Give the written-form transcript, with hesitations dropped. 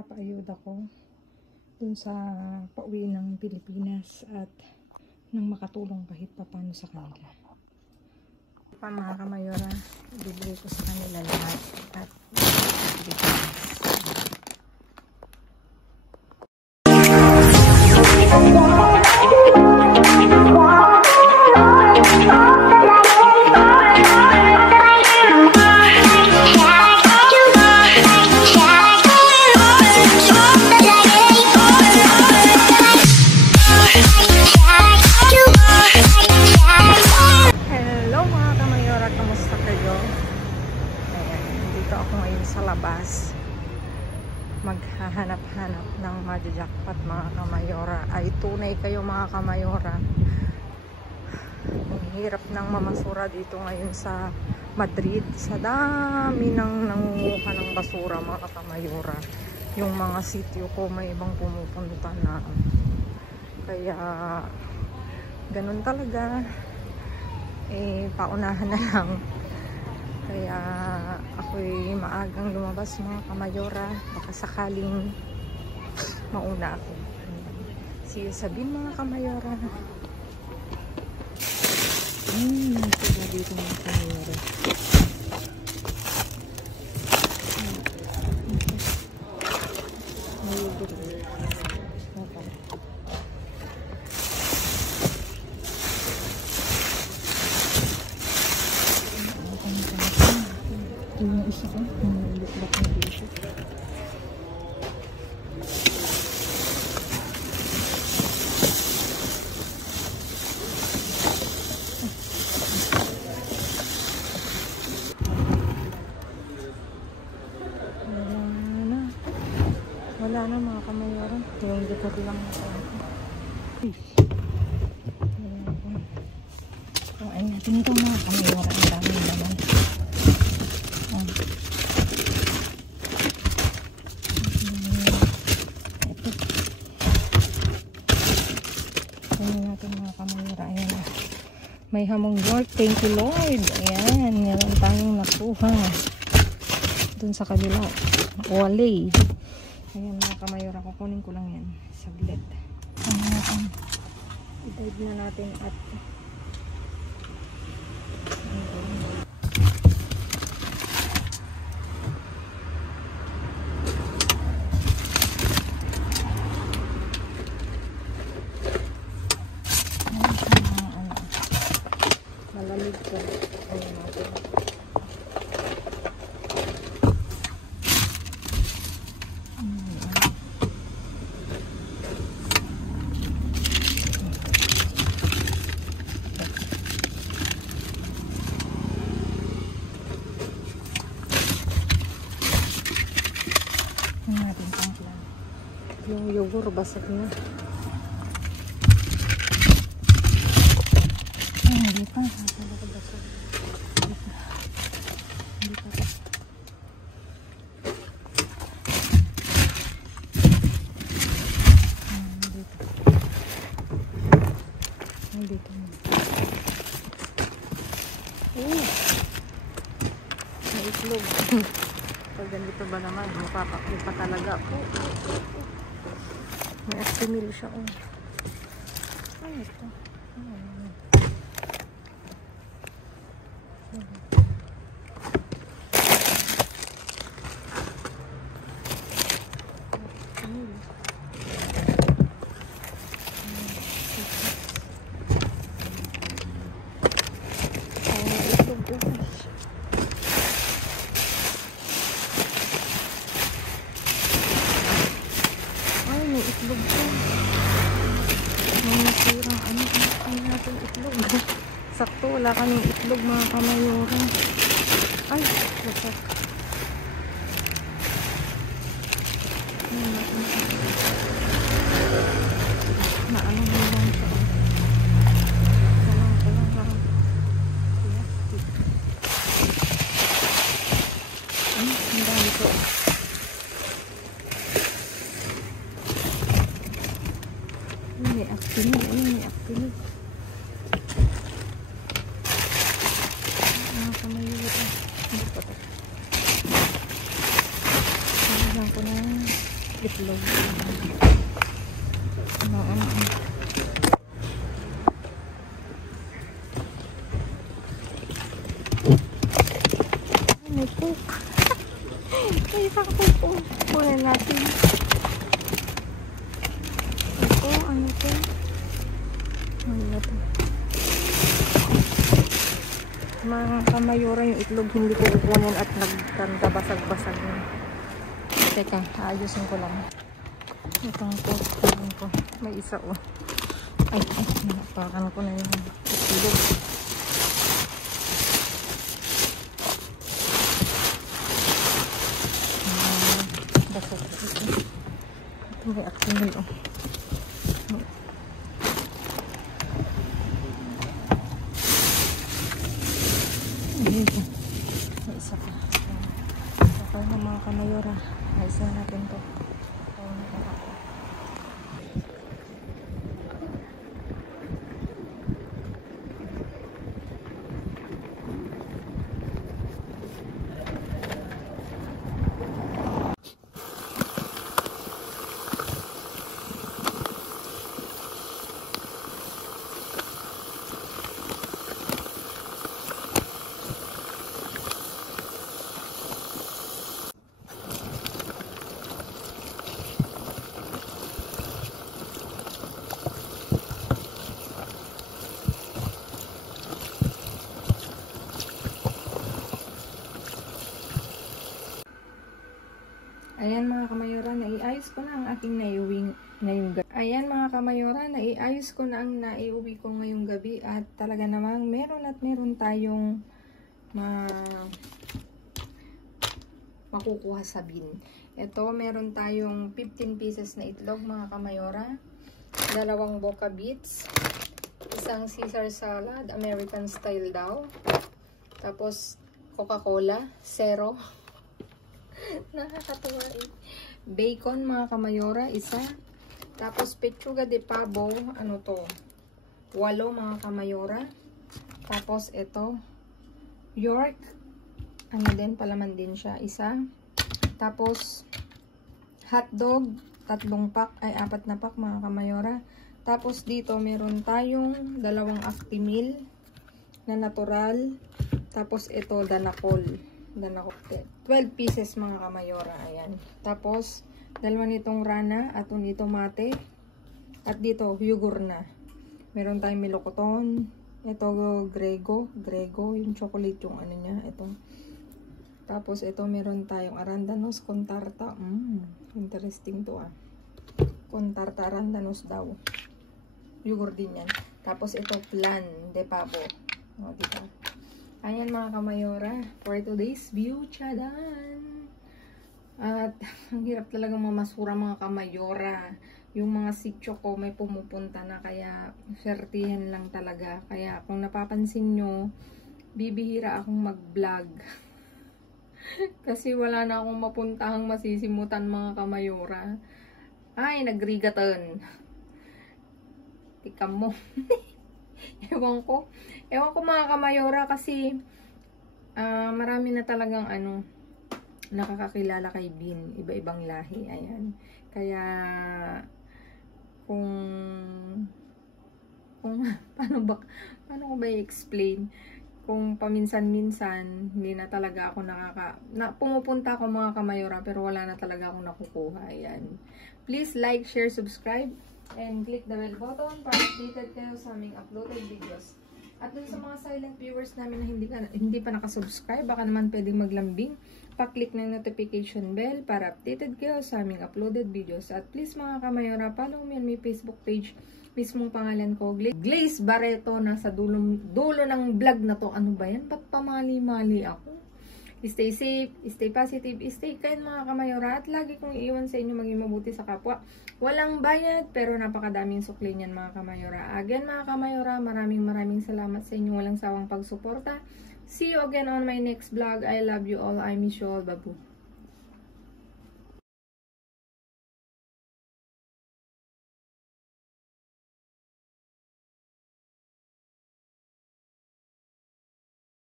magpapaayod ako dun sa pauwi ng Pilipinas at nang makatulong kahit paano sa kanila. Mga kamayora, bibigay ko sa kanila lahat at sa labas maghahanap-hanap ng majajakpat mga kamayora. Ay tunay kayo mga kamayora, ang hirap ng mamasura dito ngayon sa Madrid, sa dami ng nangunguha ng basura mga kamayora. Yung mga sityo ko may ibang pumupunta na, kaya ganun talaga, paunahan na lang. Kaya ako'y maagang lumabas mga kamayora, baka sakaling mauna ako. See you sa bin mga kamayora. Sila dito mga kamayora. Yung isa ko, ulit-ulit na dito. Wala na mga kamayora. Yung likod lang na ay natin ito mga kamayora. Ang dami naman. May hamong York. Thank you Lord. Ayan. Meron tayong nakuha. Dun sa kabila. Wale. Ayan mga kamayora. Kukunin ko lang yan. Saglit. I-dive na natin at malamig ko. Ayan natin. Ayan natin pangklan. Yung yogurt basag na. Hindi pa. Dito na. May itlog. Pag ganito ba naman, mapapakita talaga. May astimil siya. Ay, ito. Ay, may itlog ko. May nasirang ano natin itlog. Sakto, wala kaming itlog mga kamayora. Ay, lasak. Naano mo lang siya. Kalang. Ang dami ko. May actinig. May actinig. Mga kamayora. Hindi pa ito. Sinigyan ko na. itlog. Ano. May cook. May isang cook. Kunin natin. Ito, ano ito? Ano ito? Mga kamayura yung itlog, hindi ko kukunin at nagtanda basag-basag na. Teka, ayusin ko lang. Itong cook. May isa oh. Ay, napakan ko na yung itlog. Ito may aksimil oh. May isa pa. Okay na mga kamayura. Ayos na natin to. Ayan mga kamayora, naiayos ko na ang aking naiuwi ngayong gabi. Ayan mga kamayora, naiayos ko na ang naiuwi ko ngayong gabi at talaga namang meron tayong makukuha sa bin. Ito, meron tayong 15 pieces na itlog mga kamayora, 2 boca beets, isang Caesar salad, American style daw, tapos Coca-Cola, 0. Nakakatuwa eh. Bacon mga kamayora, isa. Tapos pechuga de pavo, ano to? 8 mga kamayora. Tapos ito, York. Ano din, palaman din siya, isa. Tapos hotdog, 3 pack, ay 4 na pack mga kamayora. Tapos dito meron tayong 2 Actimel na natural. Tapos ito, Danacol. 12 pieces mga kamayora, ayan. Tapos 2 nitong rana at nito mate, at dito yugur na. Meron tayong melokoton, ito grego yung chocolate yung ano niya, ito. Tapos ito meron tayong arándanos con tarta, interesting to ah, con tarta arándanos daw, yugur din yan. Tapos ito flan de pavo, o diba. Ayan mga kamayora, for today's view, tchadan! At ang hirap talaga mamasura mga kamayora. Yung mga sityo ko may pumupunta na, kaya swertihan lang talaga. Kaya kung napapansin nyo, bibihira akong mag-vlog. Kasi wala na akong mapuntahang masisimutan mga kamayora. Ay, nagrigatan. Tikam mo. Ewan ko mga kamayora, kasi marami na talagang ano, nakakakilala kay Bin, iba-ibang lahi, ayan. Kaya kung paano ko ba i-explain, kung paminsan-minsan hindi na talaga ako pumupunta ako mga kamayora, pero wala na talaga akong nakukuha, ayan. Please like, share, subscribe, and click the bell button para updated kayo sa aming uploaded videos. At dun sa mga silent viewers namin na hindi pa nakasubscribe, baka naman pwedeng maglambing, pa-click ng notification bell para updated kayo sa aming uploaded videos. At please mga kamayora, follow me on my Facebook page, mismong pangalan ko, Glaze Barreto. Nasa dulo ng vlog na to. Ano ba yan? Ba't pamali-mali ako? Stay safe, stay positive, stay kind mga kamayora, at lagi kong iiwan sa inyo maging mabuti sa kapwa. Walang bayad, pero napakadaming sukli niyan mga kamayora. Again mga kamayora, maraming salamat sa inyong walang sawang pagsuporta. See you again on my next vlog. I love you all. I miss you all. Babu.